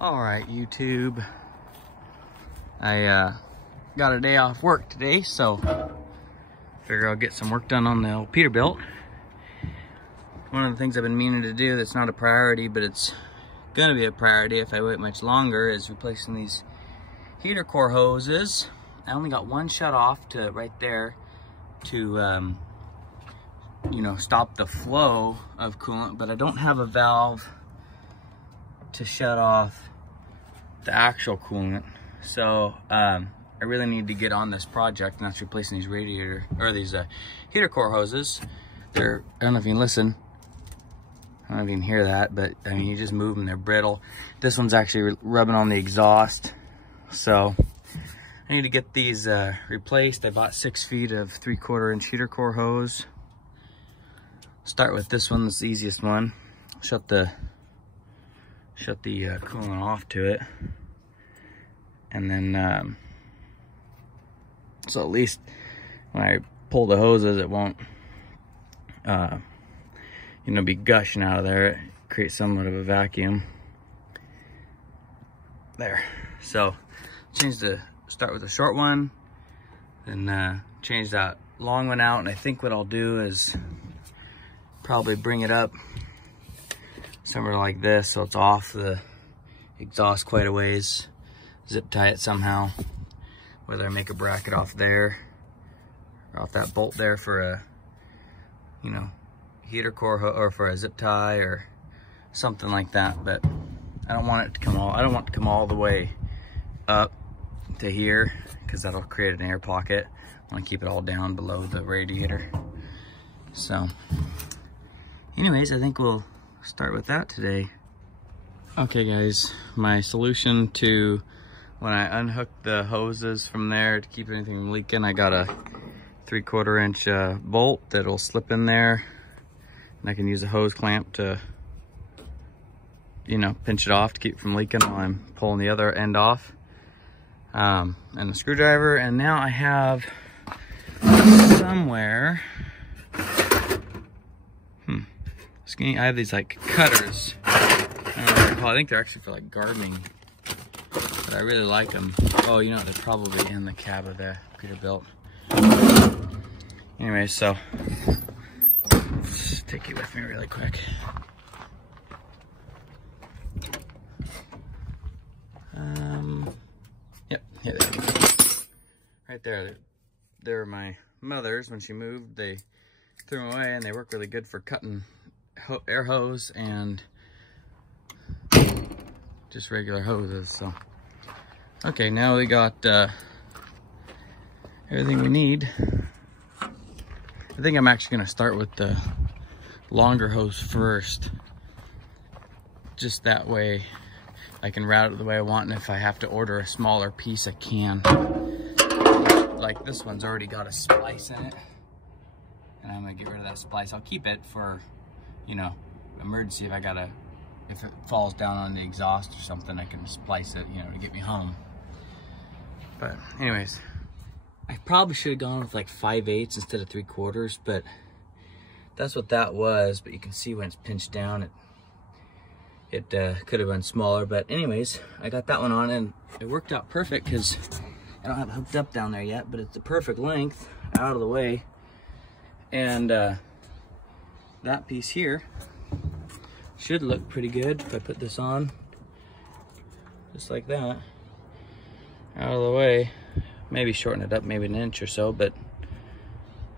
All right, YouTube. I got a day off work today, so figure I'll get some work done on the old Peterbilt. One of the things I've been meaning to do that's not a priority, but it's gonna be a priority if I wait much longer, is replacing these heater core hoses. I only got one shut off to right there to you know, stop the flow of coolant, but I don't have a valve to shut off the actual coolant. So I really need to get on this project, and that's replacing these radiator or these heater core hoses. They're, I don't know if you can listen, I don't know if you can hear that, but I mean, you just move them, they're brittle. This one's actually rubbing on the exhaust, so I need to get these replaced. I bought 6 feet of 3/4 inch heater core hose. Start with this one, that's the easiest one. Shut the coolant off to it, and then so at least when I pull the hoses, it won't you know, be gushing out of there. It creates somewhat of a vacuum there. So start with the short one, then change that long one out, and I think what I'll do is probably bring it up somewhere like this so it's off the exhaust quite a ways, zip tie it somehow, whether I make a bracket off there or off that bolt there for a, you know, heater core or for a zip tie or something like that. But I don't want it to come all the way up to here, because that'll create an air pocket. I want to keep it all down below the radiator. So anyways, I think we'll start with that today. Okay guys, my solution to when I unhook the hoses from there to keep anything from leaking, I got a 3/4 inch bolt that'll slip in there, and I can use a hose clamp to, you know, pinch it off to keep it from leaking while I'm pulling the other end off, and a screwdriver. And now I have somewhere, I have these like cutters. I think they're actually for like gardening, but I really like them. Oh, you know, they're probably in the cab of the Peterbilt. Anyway, so let's take you with me really quick. Yep, yeah, there we go. Right there. They're my mother's. When she moved, they threw them away, and they work really good for cutting air hose and just regular hoses. So okay, now we got everything we need. I think I'm actually going to start with the longer hose first, just that way I can route it the way I want, and if I have to order a smaller piece, I can. Like this one's already got a splice in it, and I'm gonna get rid of that splice. I'll keep it for, you know, emergency. If it falls down on the exhaust or something, I can splice it, you know, to get me home. But anyways, I probably should have gone with like 5/8 instead of 3/4, but that's what that was. But you can see when it's pinched down, it could have been smaller. But anyways, I got that one on, and it worked out perfect because I don't have it hooked up down there yet, but it's the perfect length out of the way. And that piece here should look pretty good if I put this on just like that, out of the way. Maybe shorten it up maybe an inch or so, but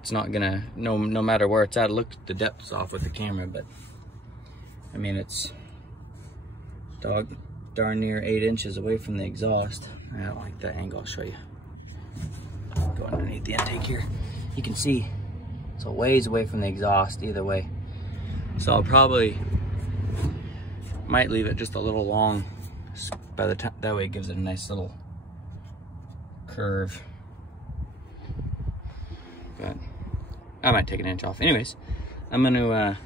it's not gonna, no matter where it's at. Look, the depth's off with the camera, but I mean, it's darn near 8 inches away from the exhaust. I don't like that angle. I'll show you. Go underneath the intake here. You can see it's a ways away from the exhaust either way. So I'll probably might leave it just a little long by the time, that way it gives it a nice little curve. But I might take an inch off. Anyways, I'm gonna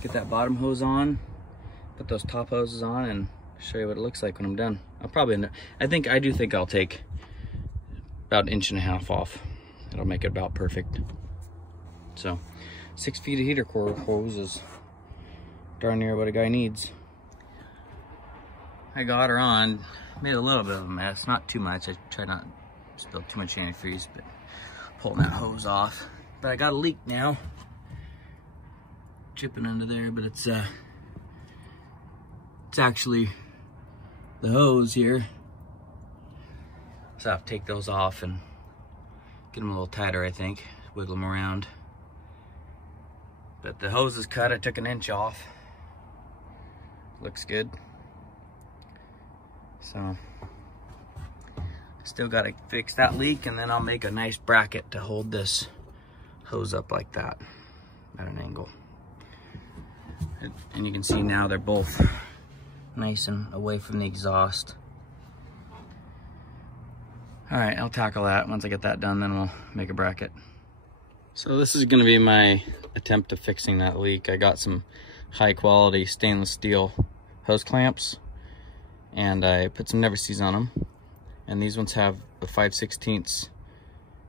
get that bottom hose on, put those top hoses on, and show you what it looks like when I'm done. I'll probably end up, I do think I'll take about 1.5 inches off. It'll make it about perfect. So 6 feet of heater core hose is darn near what a guy needs. I got her on. Made a little bit of a mess, not too much. I tried not to spill too much antifreeze, but pulling that hose off. But I got a leak now. Dripping under there, but it's actually the hose here. So I have to take those off and get them a little tighter, I think. Wiggle them around. But the hose is cut. I took an inch off. Looks good. So still got to fix that leak, and then I'll make a nice bracket to hold this hose up like that at an angle. And you can see now they're both nice and away from the exhaust. All right, I'll tackle that. Once I get that done, then we'll make a bracket. So this is gonna be my attempt of fixing that leak. I got some high quality stainless steel hose clamps, and I put some Never-Seez on them. And these ones have the 5/16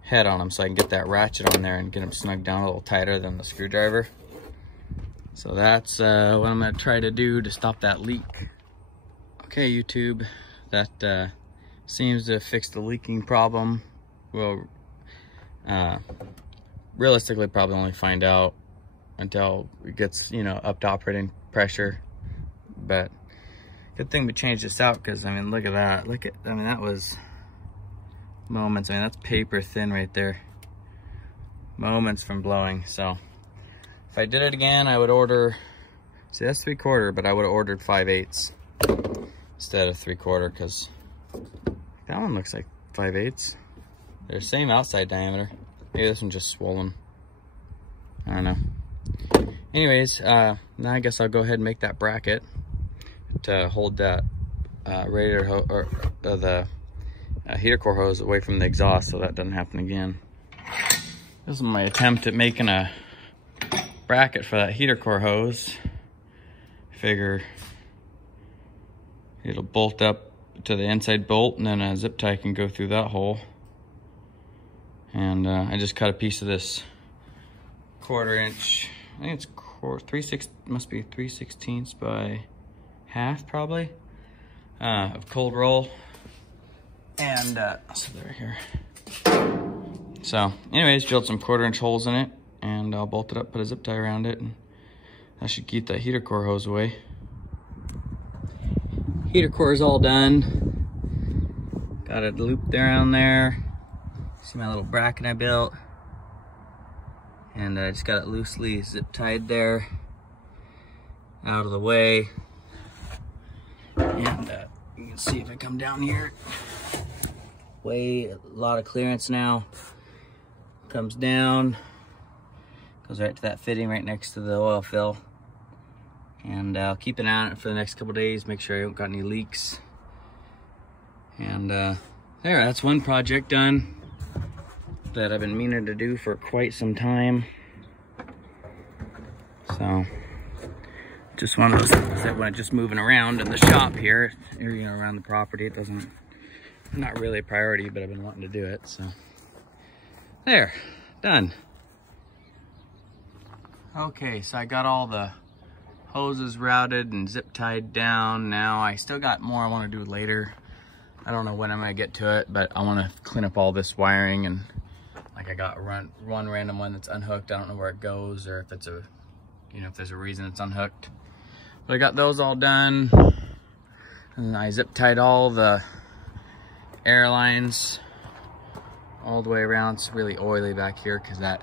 head on them, so I can get that ratchet on there and get them snugged down a little tighter than the screwdriver. So that's what I'm gonna try to do to stop that leak. Okay, YouTube, that seems to fix the leaking problem. We'll realistically probably only find out until it gets, you know, up to operating pressure. But good thing we changed this out, because I mean, look at that. I mean, that was moments. I mean, that's paper thin right there. Moments from blowing. So if I did it again, I would order, see, that's 3/4, but I would have ordered 5/8 instead of 3/4, because that one looks like 5/8. They're the same outside diameter. Maybe this one's just swollen. I don't know. Anyways, now I guess I'll go ahead and make that bracket to hold that radiator hose, or the heater core hose away from the exhaust, so that doesn't happen again. This is my attempt at making a bracket for that heater core hose. Figure it'll bolt up to the inside bolt, and then a zip tie can go through that hole. And I just cut a piece of this 1/4 inch, I think it's 3/6, must be 3/16 by half probably, of cold roll. And so they're here. So anyways, drilled some 1/4 inch holes in it, and I'll bolt it up, put a zip tie around it, and that should keep that heater core hose away. Heater core is all done. Got it looped around there. See my little bracket I built, and I just got it loosely zip tied there, out of the way. And you can see if I come down here, a lot of clearance now. Comes down, goes right to that fitting right next to the oil fill. And I'll keep an eye on it for the next couple days, make sure I don't got any leaks. And there, that's one project done that I've been meaning to do for quite some time. So just one of those things that when I'm just moving around in the shop here, you know, around the property, it doesn't, not really a priority, but I've been wanting to do it. So there, done. Okay, so I got all the hoses routed and zip tied down. Now I still got more I want to do later. I don't know when I'm gonna get to it, but I want to clean up all this wiring, and like I got one random one that's unhooked. I don't know where it goes, or if it's a, you know, if there's a reason it's unhooked. But I got those all done, and I zip tied all the air lines all the way around. It's really oily back here because that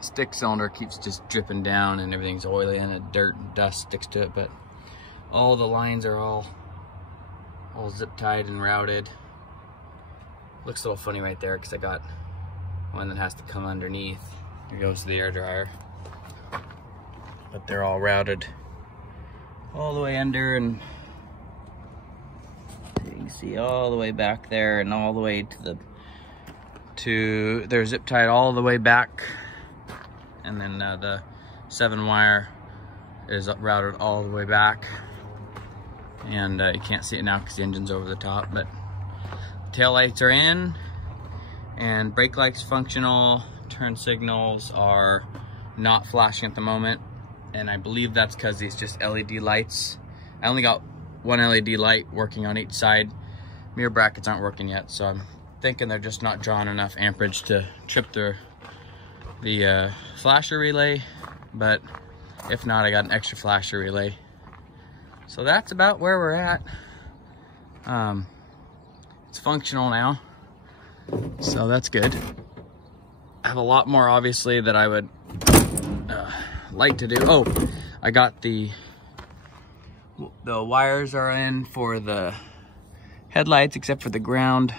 stick cylinder keeps just dripping down, and everything's oily, and the dirt and dust sticks to it. But all the lines are all zip tied and routed. Looks a little funny right there because I got one that has to come underneath. It goes to the air dryer. But they're all routed all the way under, and you can see all the way back there, and all the way they're zip tied all the way back. And then the 7-wire is routed all the way back. And you can't see it now because the engine's over the top, but tail lights are in, and brake lights functional. Turn signals are not flashing at the moment, and I believe that's because these just LED lights. I only got one LED light working on each side. Mirror brackets aren't working yet, so I'm thinking they're just not drawing enough amperage to trip the flasher relay, but if not, I got an extra flasher relay. So that's about where we're at. It's functional now, so that's good. I have a lot more, obviously, that I would like to do. Oh, I got the wires are in for the headlights, except for the ground.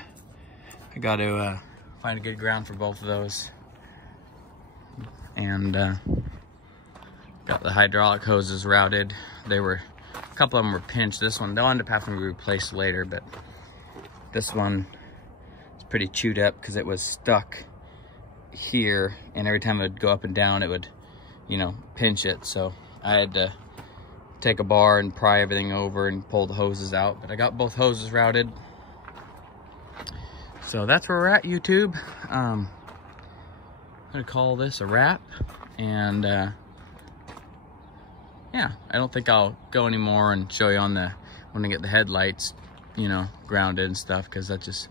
I got to find a good ground for both of those. And got the hydraulic hoses routed. A couple of them were pinched. This one, they'll end up having to be replaced later, but this one is pretty chewed up because it was stuck here, and every time it would go up and down, it would, you know, pinch it. So I had to take a bar and pry everything over and pull the hoses out, but I got both hoses routed. So that's where we're at, YouTube. I'm gonna call this a wrap, and yeah, I don't think I'll go anymore and show you on when I get the headlights, you know, grounded and stuff, because that's just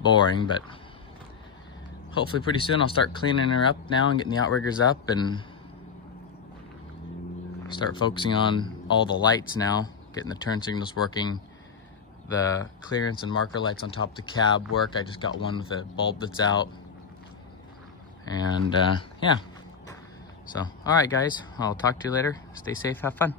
boring. But hopefully pretty soon I'll start cleaning her up now and getting the outriggers up and start focusing on all the lights now, getting the turn signals working, the clearance and marker lights on top of the cab work. I just got one with a bulb that's out. And yeah, so all right guys, I'll talk to you later. Stay safe, have fun.